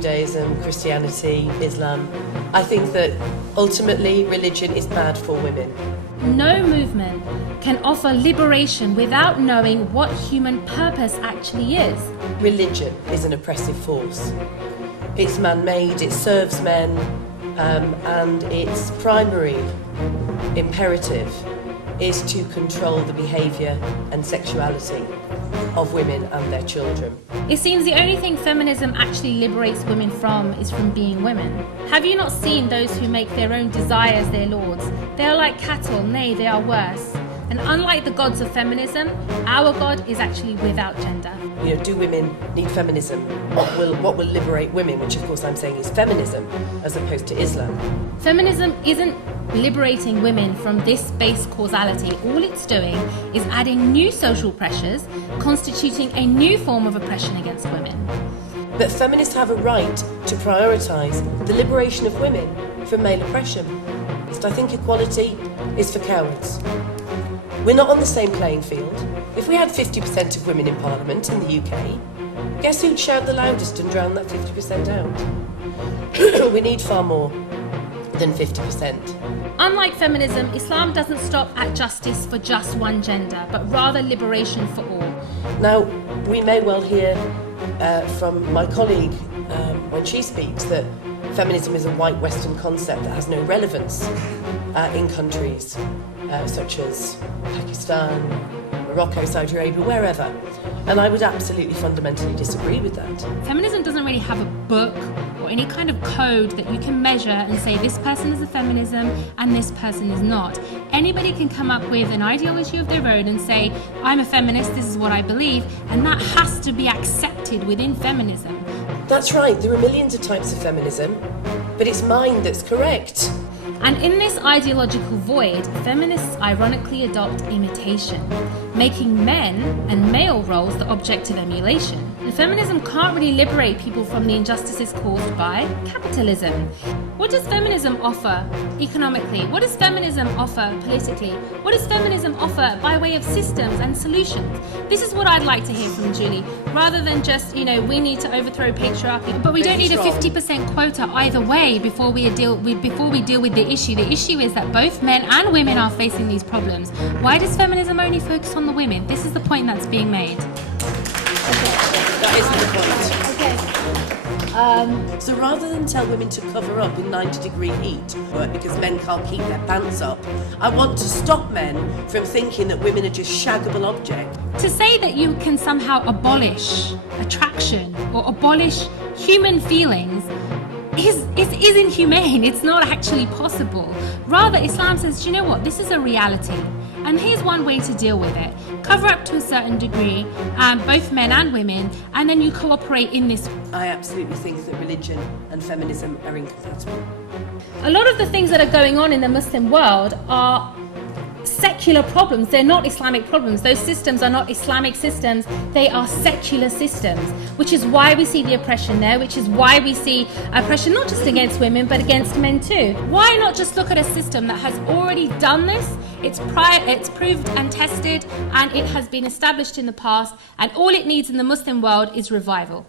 Judaism, Christianity, Islam. I think that ultimately religion is bad for women. No movement can offer liberation without knowing what human purpose actually is. Religion is an oppressive force. It's man-made, it serves men, and its primary imperative is to control the behaviour and sexuality of women and their children. It seems the only thing feminism actually liberates women from is from being women. Have you not seen those who make their own desires their lords? They are like cattle, nay, they are worse. And unlike the gods of feminism, our God is actually without gender. You know, do women need feminism? What will liberate women, which of course I'm saying is feminism, as opposed to Islam. Feminism isn't liberating women from this base causality. All it's doing is adding new social pressures, constituting a new form of oppression against women. But feminists have a right to prioritise the liberation of women from male oppression. I think equality is for cowards. We're not on the same playing field. If we had 50% of women in Parliament in the UK, guess who'd shout the loudest and drown that 50% out? We need far more than 50%. Unlike feminism, Islam doesn't stop at justice for just one gender, but rather liberation for all. Now, we may well hear from my colleague when she speaks that feminism is a white Western concept that has no relevance in countries such as Pakistan, Morocco, Saudi Arabia, wherever. And I would absolutely fundamentally disagree with that. Feminism doesn't really have a book or any kind of code that you can measure and say this person is a feminism and this person is not. Anybody can come up with an ideology of their own and say, I'm a feminist, this is what I believe, and that has to be accepted within feminism. That's right, there are millions of types of feminism, but it's mine that's correct. And in this ideological void, feminists ironically adopt imitation, making men and male roles the object of emulation. And feminism can't really liberate people from the injustices caused by capitalism. What does feminism offer economically? What does feminism offer politically? What does feminism offer by way of systems and solutions? This is what I'd like to hear from Julie, rather than just, we need to overthrow patriarchy. But we don't need a 50% quota either way before we deal with the issue. The issue is that both men and women are facing these problems. Why does feminism only focus on the women? This is the point that's being made. That isn't the point. So rather than tell women to cover up in 90-degree heat because men can't keep their pants up, I want to stop men from thinking that women are just shaggable objects. To say that you can somehow abolish attraction or abolish human feelings is inhumane. It's not actually possible. Rather, Islam says, do you know what? This is a reality. And here's one way to deal with it. Cover up to a certain degree, both men and women, and then you cooperate in this. I absolutely think that religion and feminism are incompatible. A lot of the things that are going on in the Muslim world are secular problems. They're not Islamic problems. Those systems are not Islamic systems. They are secular systems, which is why we see the oppression there, which is why we see oppression not just against women, but against men too. Why not just look at a system that has already done this? It's proved and tested, and it has been established in the past, and all it needs in the Muslim world is revival.